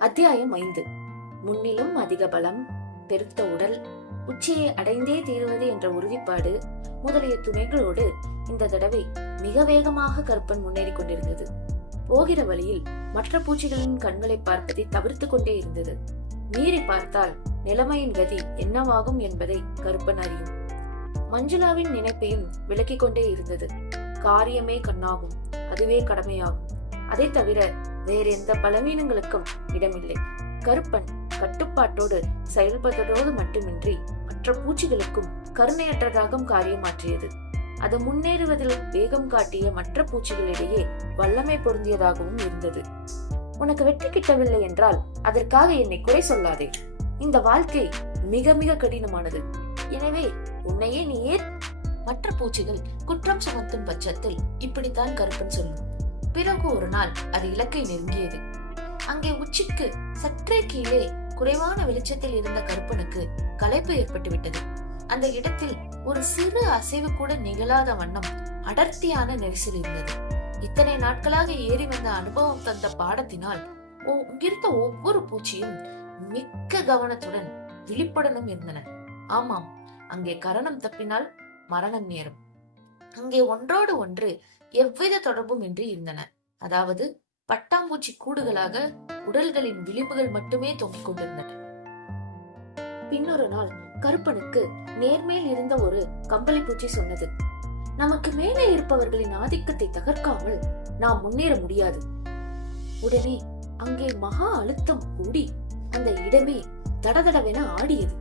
அத்தியாயம் ஐந்து. முன்னிலும் அதிக பலம் பெருத்த உடல் உச்சியை அடைந்தே தீருவது என்ற உறுதிப்பாடு முதலிய துணைகளோடு இந்த தடவை மிக வேகமாக கருப்பன் முன்னேறிக் கொண்டிருந்தது. போகிற வழியில் மற்ற பூச்சிகளின் கண்களை பார்ப்பதை தவிர்த்து கொண்டே இருந்தது. மீறி பார்த்தால் நிலைமையின் கதி என்னவாகும் என்பதை கருப்பன் அறியும். மஞ்சுளாவின் நினைப்பையும் விளக்கிக் கொண்டே இருந்தது. காரியமே கண்ணாகும் அதுவே கடமையாகும். அதை தவிர வேறு எந்த பலவீனங்களுக்கும் இடமில்லை. கருப்பன் கட்டுப்பாட்டோடு செயல்படுவதோடு மட்டுமின்றி மற்ற பூச்சிகளுக்கும் கருணையற்றதாகவும் காரியமாற்றியது. அது முன்னேறுவதில் வேகம் காட்டிய மற்ற பூச்சிகளிடையே வல்லமை பொருந்தியதாகவும் இருந்தது. உனக்கு வெற்றி கிட்டவில்லை என்றால் அதற்காக என்னை குறை சொல்லாதே. இந்த வாழ்க்கை மிக மிக கடினமானது. எனவே உன்னையே நீ ஏற் மற்ற பூச்சிகள் குற்றம் சுமத்தும் பட்சத்தில் இப்படித்தான் கருப்பன் சொல்லும் பிறகு ஒரு நாள் அது இலக்கை நெருங்கியது. அங்கே உச்சிக்கு சற்றே கீழே குறைவான வெளிச்சத்தில் இருந்த கருப்பனுக்கு களைப்பு ஏற்பட்டு விட்டது அந்த இடத்தில் ஒரு சிறு அசைவு கூட நிகழாத வண்ணம் அடர்த்தியான நெரிசல் இருந்தது. இத்தனை நாட்களாக ஏறி வந்த அனுபவம் தந்த பாடத்தினால் உயிர்த்த ஒவ்வொரு பூச்சியும் மிக்க கவனத்துடன் விழிப்புடனும் இருந்தன. ஆமாம் அங்கே கரணம் தப்பினால் மரணம் நேரும். அங்கே ஒன்றோடு ஒன்று எவ்வித தொடர்பும் இன்றி இருந்தன. அதாவது பட்டாம்பூச்சி கூடுகளாக உடல்களின் விளிம்புகள் மட்டுமே தொங்கிக் கொண்டிருந்தன. பின்னொரு நாள் கருப்பனுக்கு நேர்மேல் இருந்த ஒரு கம்பளி பூச்சி சொன்னது. நமக்கு மேலே இருப்பவர்களின் ஆதிக்கத்தை தகர்க்காமல் நாம் முன்னேற முடியாது. உடனே அங்கே மகா அழுத்தம் கூடி அந்த இடமே தடதடவென ஆடியது.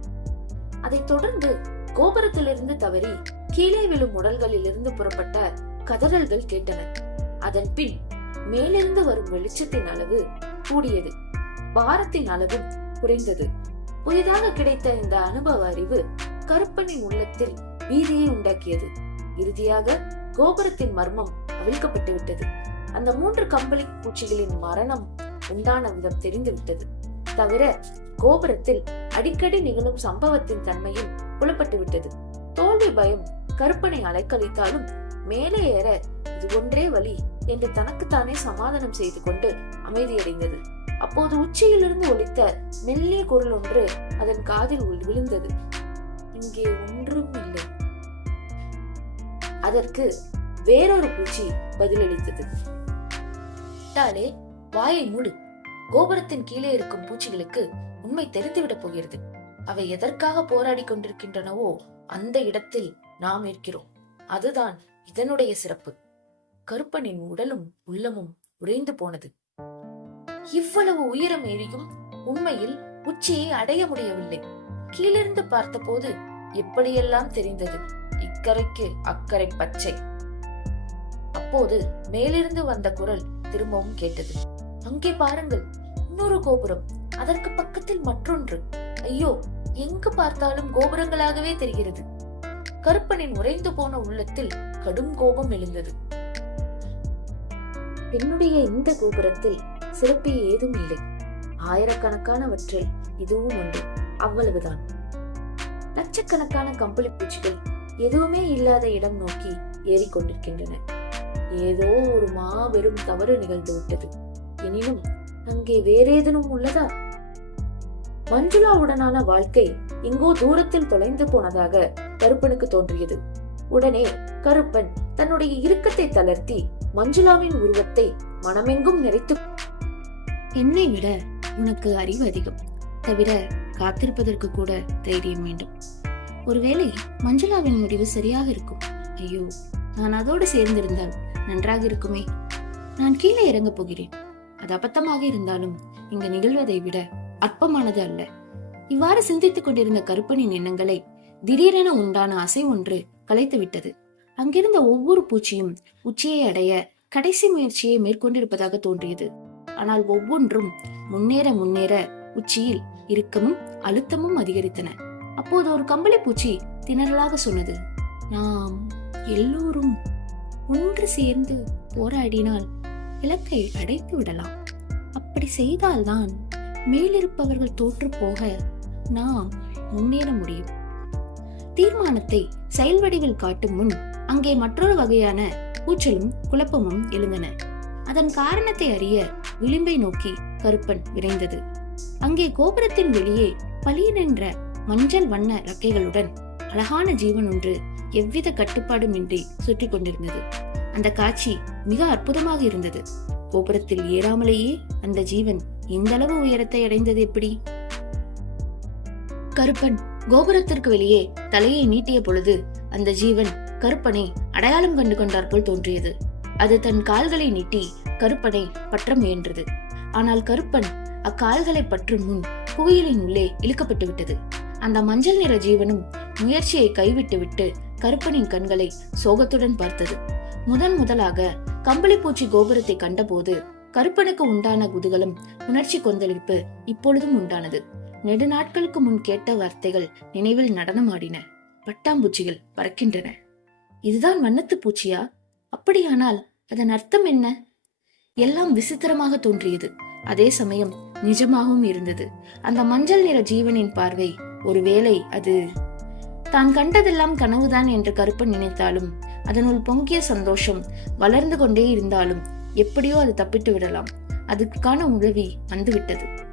அதைத் தொடர்ந்து கோபுரத்திலிருந்து தவறி கீழே விழும் உடல்களிலிருந்து புறப்பட்ட கதறல்கள் கேட்டன. அதன் பின் மேலிருந்து வரும் வெளிச்சத்தின் அளவு கூடியது. பாரத்தின் அளவும் குறைந்தது. புதிதாக கிடைத்த இந்த அனுபவ அறிவு கருப்பனின் உள்ளத்தில் பீதியை உண்டாக்கியது. இறுதியாக கோபுரத்தின் மர்மம் அவிழ்க்கப்பட்டு விட்டது. அந்த மூன்று கம்பளி பூச்சிகளின் மரணம் உண்டான விதம் தெரிந்துவிட்டது தவிர கோபுரத்தில் அடிக்கடி நிகழும் சம்பவத்தின் தன்மையும் புலப்பட்டு விட்டது. தோல்வி பயம் கருப்பனை அலைக்கழித்தாலும் மேலே ஏற இது ஒன்றே வழி என்று தனக்குத்தானே சமாதானம் செய்து கொண்டு அமைதியடைந்தது. அப்போது உச்சியிலிருந்து ஒலித்த மெல்லிய குரல் ஒன்று அதன் காதில் விழுந்தது. இங்கே ஒன்றும் இல்லை. அதற்கு வேறொரு பூச்சி பதிலளித்தது. டாலே வாயை மூடு. கோபுரத்தின் கீழே இருக்கும் பூச்சிகளுக்கு உண்மை தெரிந்துவிடப் போகிறது. அவை எதற்காக போராடி கொண்டிருக்கின்றனவோ அந்த இடத்தில் நாம் இருக்கிறோம் அதுதான் இதனுடைய சிறப்பு. கருப்பனின் உடலும் உள்ளமும் உறைந்து போனது. இவ்வளவு உயரம் ஏறியும் உண்மையில் உச்சியை அடைய முடியவில்லை. கீழிருந்து பார்த்தபோது எப்படியெல்லாம் தெரிந்தது? இக்கரைக்கு அக்கறை பச்சை. அப்போது மேலிருந்து வந்த குரல் திரும்பவும் கேட்டது. அங்கே பாருங்கள் இன்னொரு கோபுரம். அதற்கு பக்கத்தில் மற்றொன்று. ஐயோ எங்கு பார்த்தாலும் கோபுரங்களாகவே தெரிகிறது. கருப்பனின் உறைந்து போன உள்ளத்தில் கடும் கோபம் எழுந்தது. என்னுடைய இந்த கோபுரத்தில் சிறப்பு ஏதும் இல்லை. ஆயிரக்கணக்கானவற்றில் இதுவும் உண்டு அவ்வளவுதான். லட்சக்கணக்கான கம்பளி பூச்சிகள் எதுவுமே இல்லாத இடம் நோக்கி ஏறிக்கொண்டிருக்கின்றன ஏதோ ஒரு மாபெரும் தவறு நிகழ்ந்து விட்டது. எனினும் அங்கே வேறேதனும் உள்ளதா? மஞ்சுளாவுடனான வாழ்க்கை எங்கோ தூரத்தில் தொலைந்து போனதாக கருப்பனுக்கு தோன்றியது. உடனே கருப்பன் தன்னுடைய இறுக்கத்தை தளர்த்தி மஞ்சுளாவின் உருவத்தை மனமெங்கும் நிறைத்து என்னை விட உனக்கு அறிவு அதிகம். தவிர காத்திருப்பதற்கு கூட தைரியம் வேண்டும். ஒருவேளை மஞ்சுளாவின் முடிவு சரியாக இருக்கும். ஐயோ நான் அதோடு சேர்ந்திருந்தால் நன்றாக இருக்குமே. நான் கீழே இறங்கப் போகிறேன். அது அபத்தமாக இருந்தாலும் இங்கு நிகழ்வதை விட அற்பமானது அல்ல. இவ்வாறு சிந்தித்துக் கொண்டிருந்த கருப்பனின் எண்ணங்களை திடீரென உண்டான அசை ஒன்று கலைத்து விட்டது. அங்கிருந்த ஒவ்வொரு பூச்சியும் உச்சியை அடைய கடைசி முயற்சியை மேற்கொண்டிருப்பதாக தோன்றியது. ஆனால் ஒவ்வொன்றும் முன்னேற முன்னேற உச்சியில் இறுக்கமும் அழுத்தமும் அதிகரித்தன. அப்போது ஒரு கம்பளி பூச்சி திணறலாக சொன்னது நாம் எல்லோரும் ஒன்று சேர்ந்து போராடினால் இலக்கை அடைத்து விடலாம். அப்படி செய்தால்தான் மேலிருப்பவர்கள் தோற்று போக நாம் முன்னேற முடியும். தீர்மானத்தை செயல் வடிவில் காட்டும் முன் அங்கே மற்றொரு வகையான கூச்சலும் குழப்பமும் எழுந்தன. அதன் காரணத்தை அறிய விளிம்பை நோக்கி கருப்பன் விரைந்தது. அங்கே கோபுரத்தின் வெளியே பளிரென்ற மஞ்சள் வண்ண ரக்கைகளுடன் அழகான ஜீவன் ஒன்று எவ்வித கட்டுப்பாடுமின்றி சுற்றி கொண்டிருந்தது. அந்த காட்சி மிக அற்புதமாக இருந்தது. கோபுரத்தில் ஏறாமலேயே அந்த ஜீவன் இந்த அளவு உயரத்தை அடைந்தது எப்படி? கருப்பன் கோபுரத்திற்கு வெளியே தலையை நீட்டிய பொழுது அந்த ஜீவன் கருப்பனை அடையாளம் கண்டு கொண்டாற்போல் தோன்றியது. அது தன் கால்களை நீட்டி கருப்பனை பற்ற முயன்றது. ஆனால் கருப்பன் அக்கால்களை பற்றும் முன் குவியலின் உள்ளே இழுக்கப்பட்டு விட்டது. அந்த மஞ்சள் நிற ஜீவனும் முயற்சியை கைவிட்டுவிட்டு கருப்பனின் கண்களை சோகத்துடன் பார்த்தது. முதன் முதலாக கம்பளிப்பூச்சி கோபுரத்தை கண்டபோது கருப்பனுக்கு உண்டான குதூகலம் உணர்ச்சி கொந்தளிப்பு இப்பொழுதும் உண்டானது. நெடுநாட்களுக்கு முன் கேட்ட வார்த்தைகள் நினைவில் நடனமாடின. பட்டாம்பூச்சிகள் பறக்கின்றன. இதுதான் வண்ணத்து பூச்சியா? அப்படியானால் அதன் அர்த்தம் என்ன? எல்லாம் விசித்திரமாக தோன்றியது. அதே சமயம் நிஜமாகவும் இருந்தது. அந்த மஞ்சள் நிற ஜீவனின் பார்வை ஒருவேளை அது தான் கண்டதெல்லாம் கனவுதான் என்று கருப்பன் நினைத்தாலும் அதனுள் பொங்கிய சந்தோஷம் வளர்ந்து கொண்டே இருந்தாலும் எப்படியோ அது தப்பித்து விடலாம். அதுக்கான உதவி வந்துவிட்டது.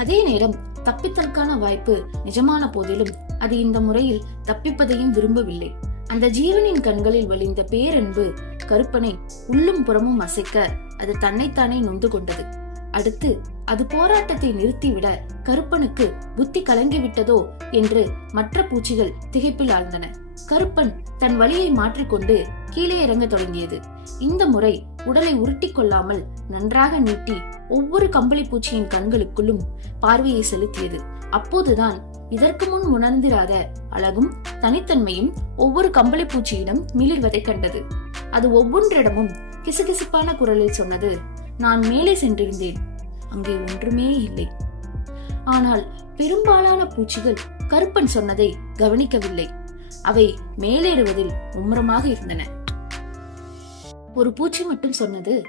அதே நேரம் தப்பித்தலுக்கான வாய்ப்பு நிஜமான போதிலும் அது இந்த முறையில் தப்பிப்பதையும் விரும்பவில்லை. அந்த ஜீவனின் கண்களில் வழிந்த பேரன்பு கருப்பனை உள்ளும் புறமும் அசைக்க அது தன்னைத்தானே நொந்து கொண்டது. அடுத்து அது போராட்டத்தை நிறுத்திவிட கருப்பனுக்கு புத்தி கலங்கிவிட்டதோ என்று மற்ற பூச்சிகள் திகைப்பில் ஆழ்ந்தன. கருப்பன் தன் வழியை மாற்றிக்கொண்டு கீழே இறங்க தொடங்கியது. இந்த முறை உடலை உருட்டிக் கொள்ளாமல் நன்றாக நீட்டி ஒவ்வொரு கம்பளி பூச்சியின் கண்களுக்குள்ளும் பார்வையை செலுத்தியது. அப்போதுதான் இதற்கு முன் உணர்ந்திராத அழகும் தனித்தன்மையும் ஒவ்வொரு கம்பளி பூச்சியிடம் மிளிர்வதை கண்டது. அது ஒவ்வொன்றிடமும் கிசுகிசுப்பான குரலில் சொன்னது நான் மேலே சென்றிருந்தேன் அங்கே ஒன்றுமே இல்லை. ஆனால் பெரும்பாலான பூச்சிகள் கருப்பன் சொன்னதை கவனிக்கவில்லை. அவை மேலேறுவதில் மும்முரமாக இருந்தன. ஒரு பூச்சி மட்டும் சொன்னது.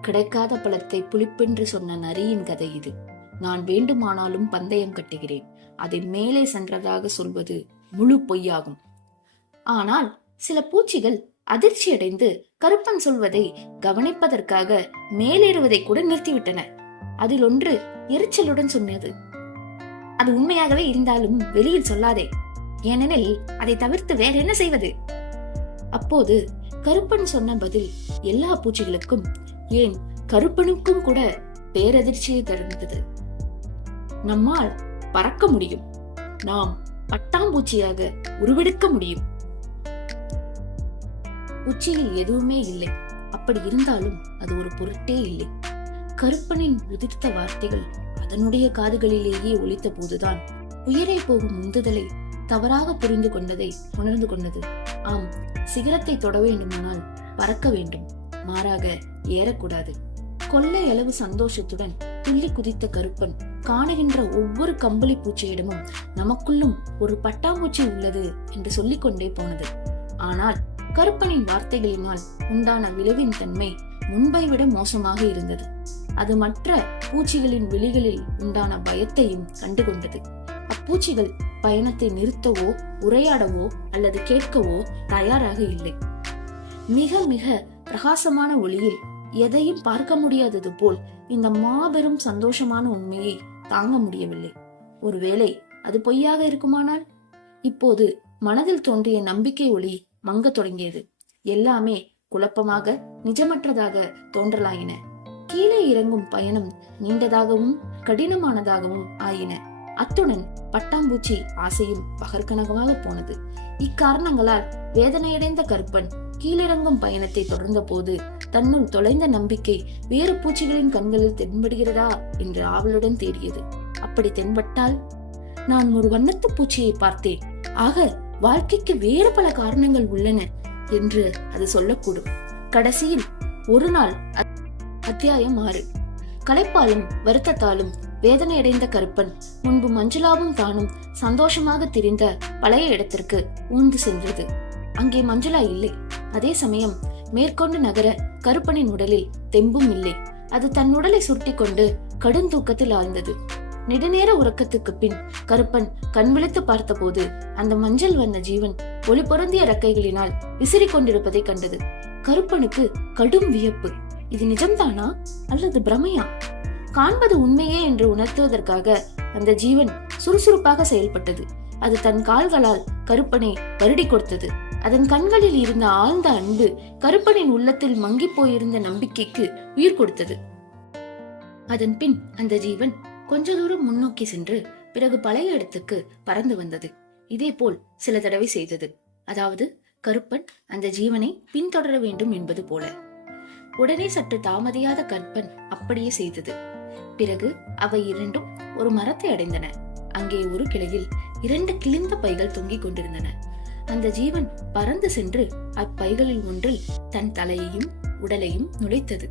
கிடைக்காத பழத்தை புளிப்பென்று சொன்ன நரியின் கதை இது. நான் வேண்டுமானாலும் பந்தயம் கட்டுகிறேன். அதை மேலே சென்றதாக சொல்வது முழு பொய்யாகும். ஆனால் சில பூச்சிகள் அதிர்ச்சியடைந்து கருப்பன் சொல்வதை கவனிப்பதற்காக மேலேறுவதை கூட நிறுத்திவிட்டன. அதில் ஒன்று எரிச்சலுடன் சொன்னது. அது உண்மையாகவே இருந்தாலும் வெளியில் சொல்லாதே. ஏனெனில் அதை தவிர்த்து வேற என்ன செய்வது? அப்போது கருப்பன் சொன்ன பதில் எல்லா பூச்சிகளுக்கும் ஏன் கருப்பனுக்கும் கூட பேரதிர்ச்சியை தருந்தது நம்மால் பறக்க முடியும். நாம் பட்டாம்பூச்சியாக உருவெடுக்க முடியும். உச்சியில் எதுவுமே இல்லை. அப்படி இருந்தாலும் அது ஒரு பொருட்டே இல்லை. கருப்பனின் உதிர்த்த வார்த்தைகள் அதனுடைய காதுகளிலேயே ஒழித்த போதுதான் உயிரை போகும் உந்துதலை தவறாக புரிந்து கொண்டதை உணர்ந்து கொண்டது. ஆம் சிகரத்தை தொட வேண்டுமானால் பறக்க வேண்டும். மாறாக ஏறக்கூடாது. கொள்ளை அளவு சந்தோஷத்துடன் துள்ளி குதித்த கருப்பன் காணுகின்ற ஒவ்வொரு கம்பளி பூச்சியிடமும் நமக்குள்ளும் ஒரு பட்டாம்பூச்சி உள்ளது என்று சொல்லிக் கொண்டே போனது. ஆனால் கருப்பனின் வார்த்தைகளினால் உண்டான விளைவின் தன்மை முன்பை விட மோசமாக இருந்தது. அது மற்ற பூச்சிகளின் விழிகளில் உண்டான பயத்தையும் கண்டுகொண்டது. பூச்சிகள் பயணத்தை நிறுத்தவோ உரையாடவோ அல்லது கேட்கவோ தயாராக இல்லை. மிக மிக பிரகாசமான ஒளியில் எதையும் பார்க்க முடியாதது போல் இந்த மாபெரும் சந்தோஷமான உண்மையை தாங்க முடியவில்லை. ஒருவேளை அது பொய்யாக இருக்குமானால்? இப்போது மனதில் தோன்றிய நம்பிக்கை ஒளி மங்கத் தொடங்கியது. எல்லாமே குழப்பமாக நிஜமற்றதாக தோன்றலாயின. கீழே இறங்கும் பயணம் நீண்டதாகவும் கடினமானதாகவும் ஆயின. அத்துடன் பட்டாம்பூச்சி ஆசையும் பகற்கனகமாக போனது. இக்காரணங்களால் வேதனையடைந்த கருப்பன் கீழிறங்கும் பயணத்தை தொடர்ந்த போது தன்னுள் தொலைந்த நம்பிக்கை வேறு பூச்சிகளின் கண்களில் தென்படுகிறதா என்று ஆவலுடன் தேடியது. அப்படி தென்பட்டால் நான் ஒரு வண்ணத்து பூச்சியை பார்த்தேன். ஆக வாழ்க்கைக்கு வேறு பல காரணங்கள் உள்ளன என்று அது சொல்லக்கூடும். கடைசியில் ஒரு நாள் அத்தியாயம் ஆறு. களைப்பாலும் வருத்தத்தாலும் வேதனையடைந்த கருப்பன் முன்பு மஞ்சுளாவும் தானும் சந்தோஷமாக திரிந்த பழைய இடத்திற்கு ஊர்ந்து சென்றது. அங்கே மஞ்சுளா இல்லை. அதே சமயம் மேற்கொண்டு நகர கருப்பனின் உடலில் தெம்பும் இல்லை. அது தன் உடலை சுருட்டிக் கொண்டு கடும் தூக்கத்தில் ஆழ்ந்தது. நெடுநேர உறக்கத்துக்கு பின் கருப்பன் கண் விழித்து பார்த்தபோது அந்த மஞ்சள் வந்த ஜீவன் ஒளி பொருந்திய ரக்கைகளினால் விசிறிக் கொண்டிருப்பதை கண்டது. கருப்பனுக்கு கடும் வியப்பு. இது நிஜம்தானா? அல்லது பிரமையா? காண்பது உண்மையே என்று உணர்த்துவதற்காக அந்த ஜீவன் சுறுசுறுப்பாக செயல்பட்டது. அது தன் கால்களால் கருப்பனை வருடி கொடுத்தது. அதன் கண்களில் இருந்த ஆழ்ந்த அன்பு கருப்பனின் உள்ளத்தில் மங்கிப் போயிருந்த நம்பிக்கைக்கு உயிர் கொடுத்தது. அதன் பின் அந்த ஜீவன் கொஞ்ச தூரம் முன்னோக்கி சென்று பிறகு பழைய இடத்துக்கு பறந்து வந்தது. இதே போல் சில தடவை செய்தது. அதாவது கருப்பன் அந்த ஜீவனை பின்தொடர வேண்டும் என்பது போல. உடனே சற்று தாமதியாத கற்பன் அப்படியே செய்தது. பிறகு அவை இரண்டும் ஒரு மரத்தை அடைந்தன. அங்கே ஒரு கிளையில் இரண்டு கிழிந்த பைகள் தொங்கிக் கொண்டிருந்தன. அந்த ஜீவன் பறந்து சென்று அப்பைகளில் ஒன்றில் தன் தலையையும் உடலையும் நுழைத்தது.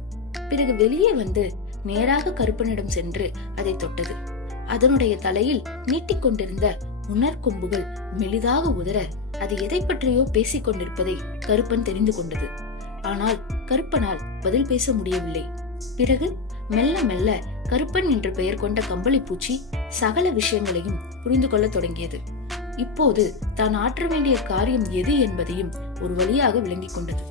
பிறகு வெளியே வந்து நேராக கருப்பனிடம் சென்று அதை தொட்டது. அதனுடைய தலையில் நீட்டிக்கொண்டிருந்த உணர்கொம்புகள் மெலிதாக உதற அது எதை பற்றியோ பேசிக் கொண்டிருப்பதை கருப்பன் தெரிந்து கொண்டது. ஆனால் கருப்பனால் பதில் பேச முடியவில்லை. பிறகு மெல்ல மெல்ல கருப்பன் என்று பெயர் கொண்ட கம்பளி பூச்சி சகல விஷயங்களையும் புரிந்து கொள்ளத் தொடங்கியது. இப்போது தான் ஆற்ற வேண்டிய காரியம் எது என்பதையும் ஒரு வழியாக விளங்கிக் கொண்டது.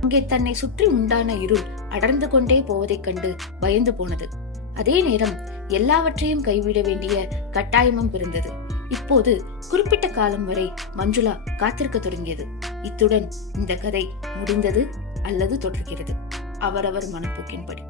அங்கே தன்னை சுற்றி உண்டான இருள் அடர்ந்து கொண்டே போவதைக் கண்டு பயந்து போனது. அதே நேரம் எல்லாவற்றையும் கைவிட வேண்டிய கட்டாயமும் பிறந்தது. இப்போது குறிப்பிட்ட காலம் வரை மஞ்சுளா காத்திருக்க தொடங்கியது. இத்துடன் இந்த கதை முடிந்தது. அல்லது தொடர்கிறது அவரவர் மனப்போக்கின்படி.